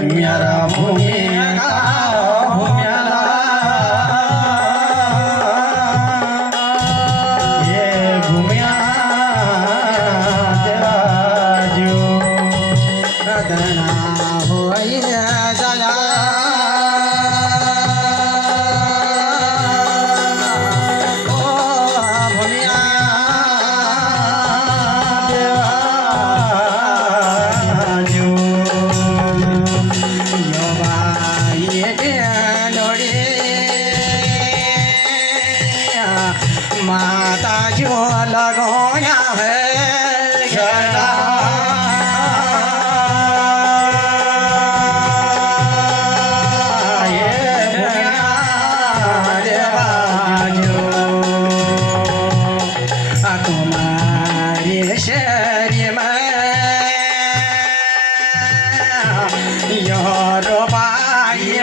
म्यारा भूम्याला भूम्याला ये भूम्या देवा जीव रदना होई जाया माता जो लगोया है घड़ा ये देवा जो तुम्हारे शरीर में यार बाई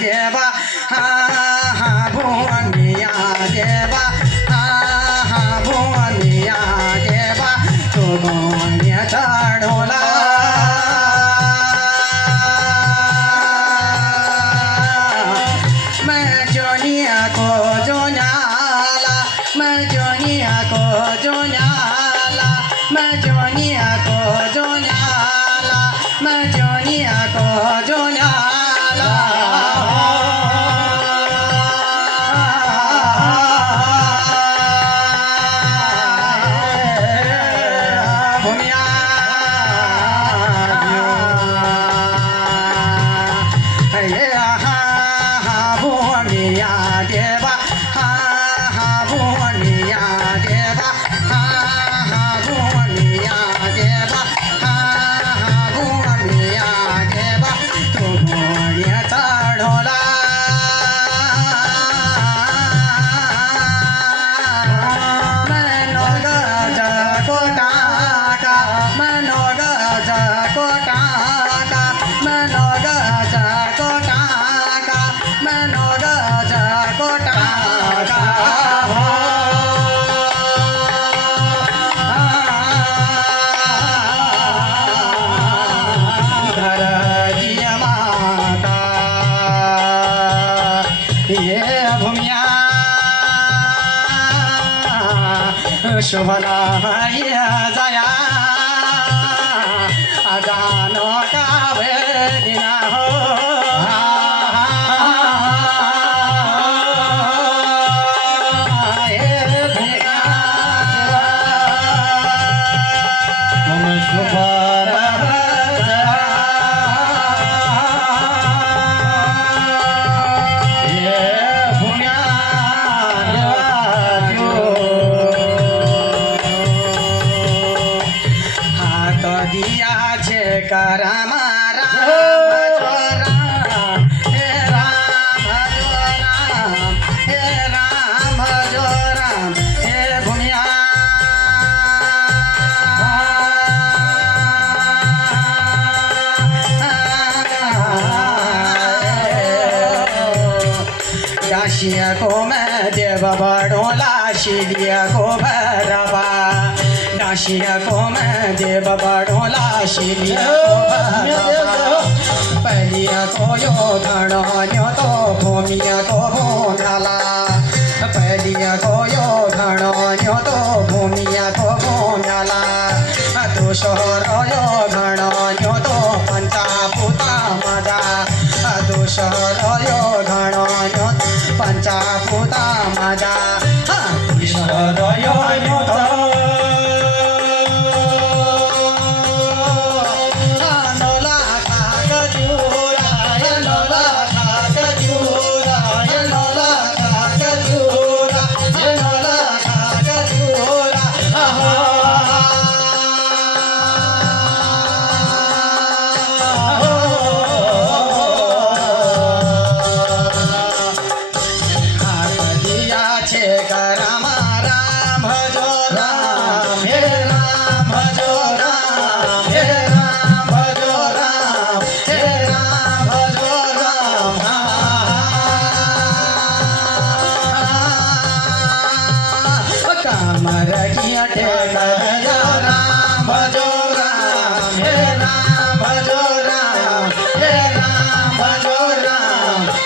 देवा भुवनिया देवा भुवनिया देवा तो गोन्य चढ़ोला मैं जोनिया को जोन्याला मैं जोनिया को जोन्याला मैं जोनिया को जोन्याला मैं जोनिया को जोन्याला देवा भुवनिया देवा भुवनिया देवा भुवनिया देवा तो भुवनिया चढ़ोला मनो गज को टाका मनो गज को टाका मनो गज को टाका मनो गज को टाका धरती माता ये भूमिया शोभला जाया जानो का वेदिना हो दिया छे करमा राम जो राम हे राम जो राम हे राम जो राम हे भूमिया दासिया को मैं देव बड़ोला शिलिया को भरवा दासिया को मैं देव बड़ोला शिलिया को भरवा पहलिया को यो घणो न्यो तो भूमिया को भूनाला पहलिया को यो घणो न्यो तो भूमिया को भूनाला दूसर यो घणो न्यो तो पंचाभूता मजा दूसर यो घणो न्यो पंचाभूता मजा दूसर यो न्यो तो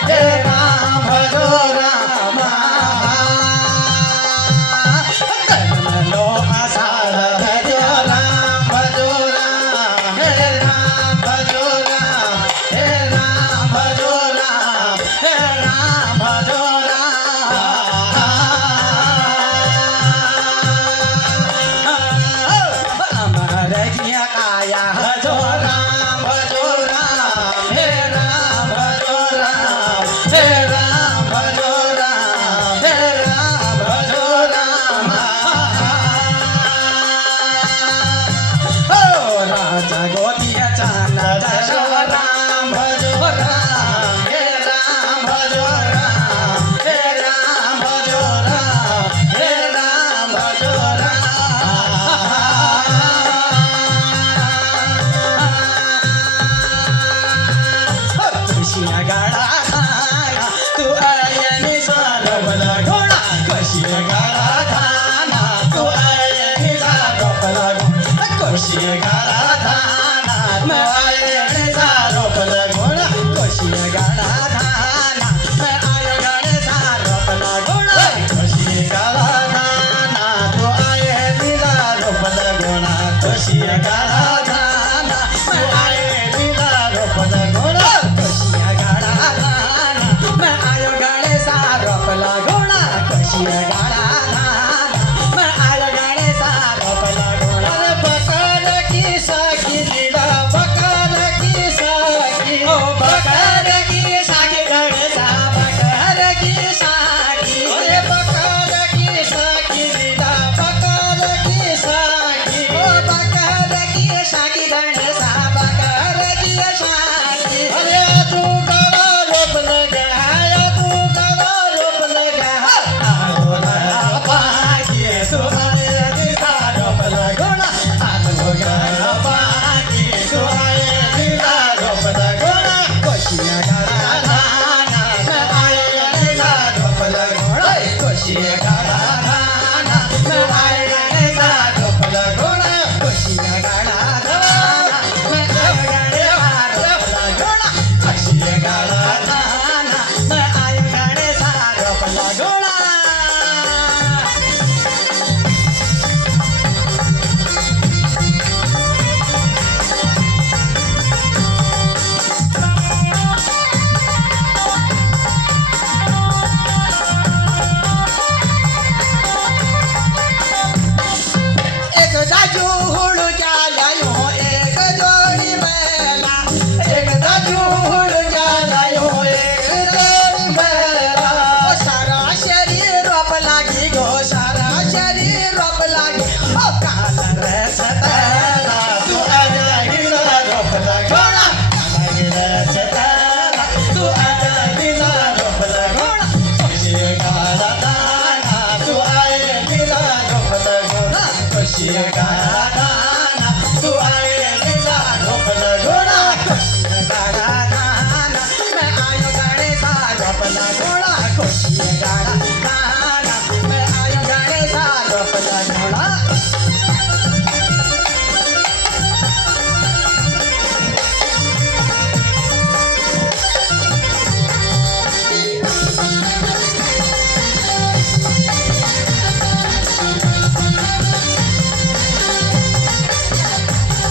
हे राम भजो राम तनलो आसार भजो राम भजो राम हे राम भजो राम हे राम भजो राम हे राम भजो अमर जिया काया भजो राम हे राम भजो राम हे राम भजो राम हे राम भजो राम हो राजा गोतियाचा नंद राम भजो राम हे राम भजो राम हे राम भजो राम हे राम भजो कशिया गाडा खाना तू आयनी सारवला घोडा कशिया गाडा खाना तू आयनी सारवला घोडा कशिया गाडा खाना मैं आयनी सारवला घोडा कशिया गाडा खाना मैं आयनी सारवला घोडा कशिया गाडा खाना तू आयनी सारवला घोडा कशिया गाडा खाना मैं आयनी सारवला घोडा कशिया गाडा खाना मैं आयो गाडे सारवला घोडा कशिया गाडा खाना मैं आयो गाडे सारवला घोडा अरे बकर की साकी लीला बकर की साकी ओ बकर की साकी गाडे सा बकर की साकी अरे बकर की साकी लीला बकर की साकी ओ बकर की साकी गाडे सा बकर की साकी अरे तू करा रोप लगाया तू करा रोप लगाया आलो ना पाकी सुहाए दिसा रोप लगोना आलो गया पाकी सुहाए दिसा रोप लगोना कशिया गाडा खाना मैं आयो दिसा रोप लगोना कशिया गाडा खाना मैं आयो दिसा रोप लगोना कशिया गाडा खाना मैं आयो गाडे रोप लगोना कशिया गाडा खाना मैं आयो गाडे रोप लगोना एक जाजू हुडू जालायो एक जोडी बैला एक जाजू हुडू जालायो एक जोडी बैला सारा शरीर रोप लागी गो सारा शरीर रोप लागी ओ काल रस तेरा तू अजगिला रोप लगोना काल रस तेरा तू अजगिला रोप लगोना कशिया गाडा खाना तू आये दिला रोप लगोना कशिया गाडा खाना तू आये दिला रोप लगोना कशिया गाडा खाना मैं आयो गाडे सा रोप लगोना कशिया गाडा खाना मैं आयो गाडे सा रोप लगोना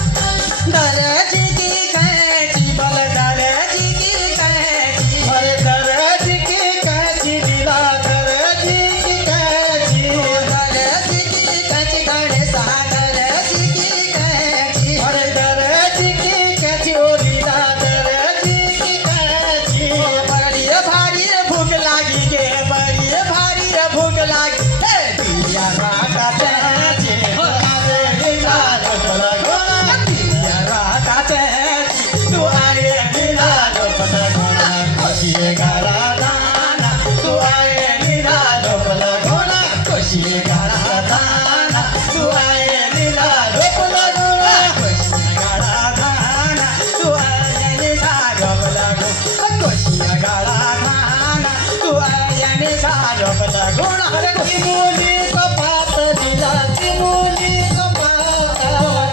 दरजी की कैची बल दरजी की कैची अरे दरजी की कैची लीला दरजी की कैची दरजी की कैची गणे सा दरजी की कैची अरे दरजी की कैची ओ लीला दरजी की कैची बड़ी भारी भूख लागी के बड़ी भारी भूख लागी हे दिया राका कैची अरे लीला रोप लगोना दिया राका कैची तू आये लीला रोप लगोना कशिया गाडा खाना तू आये लीला रोप लगोना कशिया गाडा खाना तू आये लीला रोप लगोना कशिया गाडा खाना तू आये लीला रोप लगोना कशिया गाडा खाना तू आये लीला रोप लगोना अरे ती मुली कपात दिला ती मुली कपात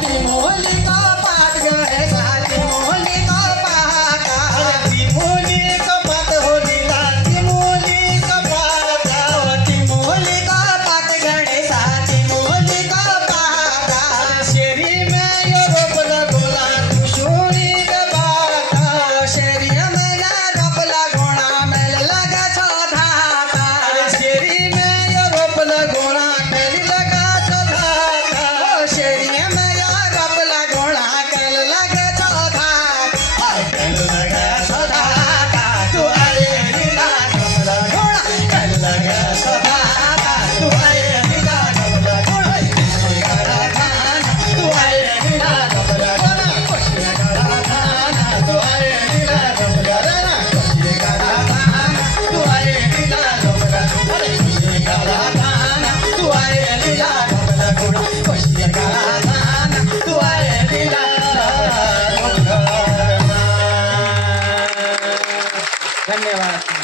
ती मुली कपात गए सा ती मुली कपात अरे ती मुली कपात हो धन्यवाद.